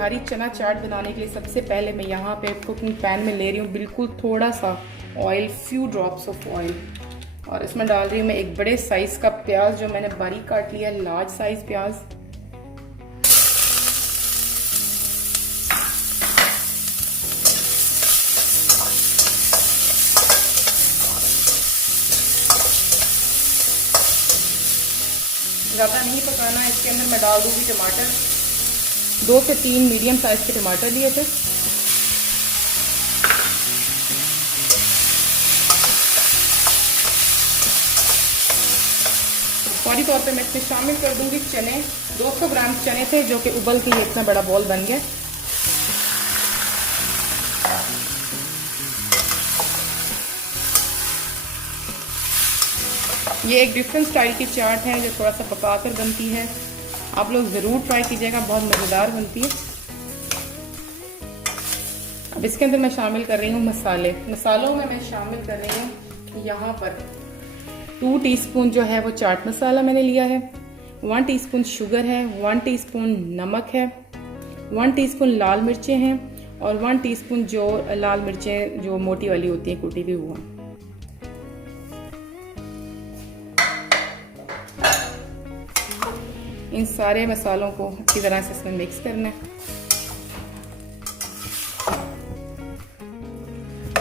बिहारी चना चाट बनाने के लिए सबसे पहले मैं यहाँ पे कुकिंग पैन में ले रही हूँ बिल्कुल थोड़ा सा oil, few drops of oil, और इसमें डाल रही हूँ मैं एक बड़े साइज़ का प्याज जो मैंने बारीक काट लिया, लार्ज साइज प्याज। ज़्यादा नहीं पकाना है, इसके अंदर मैं डाल दूँगी टमाटर। 2 से 3 मीडियम साइज़ के टमाटर लिए थे। फौरी तौर पे मैं इसमें शामिल कर दूँगी चने। 200 ग्राम चने थे जो कि उबल के ये इतना बड़ा बॉल बन गया। ये एक डिफरेंट स्टाइल की चाट है जो थोड़ा सा पकाकर बनती है, आप लोग ज़रूर ट्राई कीजिएगा, बहुत मज़ेदार बनती है। अब इसके अंदर मैं शामिल कर रही हूँ मसाले। मसालों में मैं शामिल कर रही हूँ यहाँ पर 2 टीस्पून जो है वो चाट मसाला मैंने लिया है, 1 टीस्पून शुगर है, 1 टीस्पून नमक है, 1 टीस्पून लाल मिर्चें हैं और 1 टीस्पून जो लाल मिर्चें जो मोटी वाली होती हैं कुटी हुई हुआ। इन सारे मसालों को अच्छी तरह से इसमें मिक्स करना है।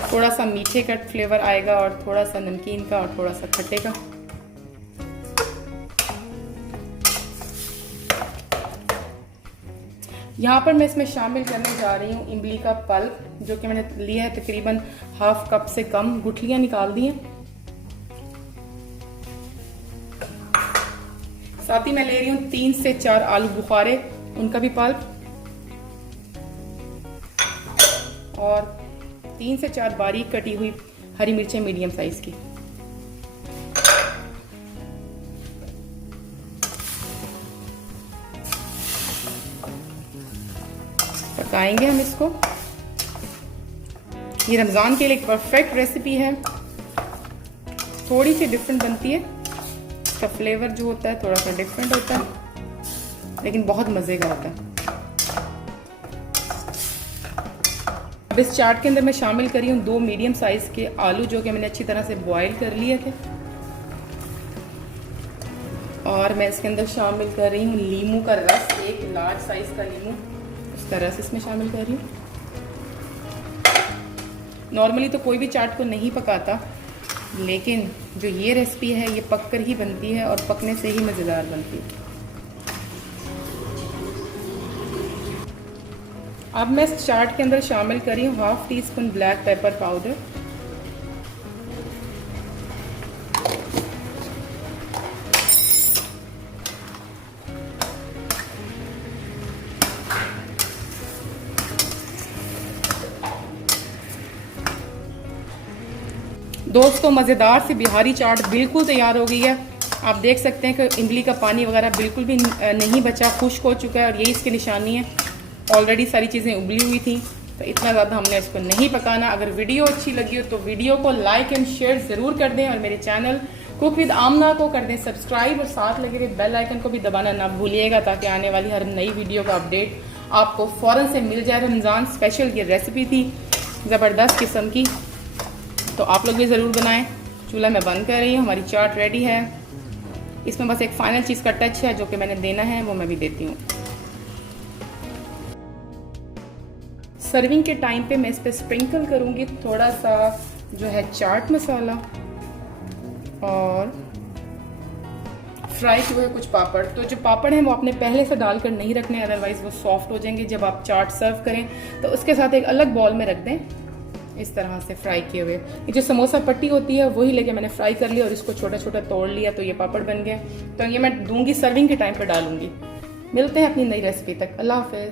थोड़ा सा मीठे का फ्लेवर आएगा और थोड़ा सा नमकीन का और थोड़ा सा खट्टे का। यहाँ पर मैं इसमें शामिल करने जा रही हूँ इमली का पल्प, जो कि मैंने लिया है तकरीबन हाफ कप से कम, गुठलियाँ निकाल दी हैं। साथ ही मैं ले रही हूँ 3 से 4 आलू बुखारे, उनका भी पल्प, और 3 से 4 बारीक कटी हुई हरी मिर्चें मीडियम साइज की। पकाएंगे हम इसको। ये रमज़ान के लिए एक परफेक्ट रेसिपी है, थोड़ी सी डिफरेंट बनती है, इसका फ्लेवर जो होता है थोड़ा सा डिफरेंट होता है लेकिन बहुत मज़े का होता है। अब इस चाट के अंदर मैं शामिल करी हूँ 2 मीडियम साइज के आलू जो कि मैंने अच्छी तरह से बॉईल कर लिए थे, और मैं इसके अंदर शामिल कर रही हूँ नींबू का रस, एक लार्ज साइज का नींबू, उसका रस इसमें शामिल कर रही हूँ। नॉर्मली तो कोई भी चाट को नहीं पकाता, लेकिन जो ये रेसिपी है ये पककर ही बनती है और पकने से ही मज़ेदार बनती है। अब मैं इस चाट के अंदर शामिल करी हूँ 1/2 टीस्पून ब्लैक पेपर पाउडर, दोस्तों मज़ेदार सी बिहारी चाट बिल्कुल तैयार हो गई है। आप देख सकते हैं कि इमली का पानी वगैरह बिल्कुल भी नहीं बचा, खुश्क हो चुका है, और यही इसकी निशानी है। ऑलरेडी सारी चीज़ें उबली हुई थी, तो इतना ज़्यादा हमने इसको नहीं पकाना। अगर वीडियो अच्छी लगी हो तो वीडियो को लाइक एंड शेयर ज़रूर कर दें, और मेरे चैनल कुक विद आमना को कर दें सब्सक्राइब, और साथ लगे हुए बेल आइकन को भी दबाना ना भूलिएगा, ताकि आने वाली हर नई वीडियो का अपडेट आपको फ़ौरन से मिल जाए। रमज़ान स्पेशल ये रेसिपी थी ज़बरदस्त किस्म की, तो आप लोग भी ज़रूर बनाएं। चूल्हा मैं बंद कर रही हूँ, हमारी चाट रेडी है। इसमें बस एक फाइनल चीज़ का टच है जो कि मैंने देना है, वो मैं भी देती हूँ। सर्विंग के टाइम पे मैं इस पर स्प्रिंकल करूँगी थोड़ा सा जो है चाट मसाला, और फ्राई किए हुए कुछ पापड़। तो जो पापड़ हैं वो आपने पहले से डालकर नहीं रखने, अदरवाइज़ वो सॉफ्ट हो जाएंगे। जब आप चाट सर्व करें तो उसके साथ एक अलग बॉल में रख दें, इस तरह से फ्राई किए हुए। ये जो समोसा पट्टी होती है वही लेके मैंने फ्राई कर लिया और इसको छोटा छोटा तोड़ लिया, तो ये पापड़ बन गए। तो ये मैं दूंगी सर्विंग के टाइम पर डालूंगी। मिलते हैं अपनी नई रेसिपी तक, अल्लाह हाफ़िज़।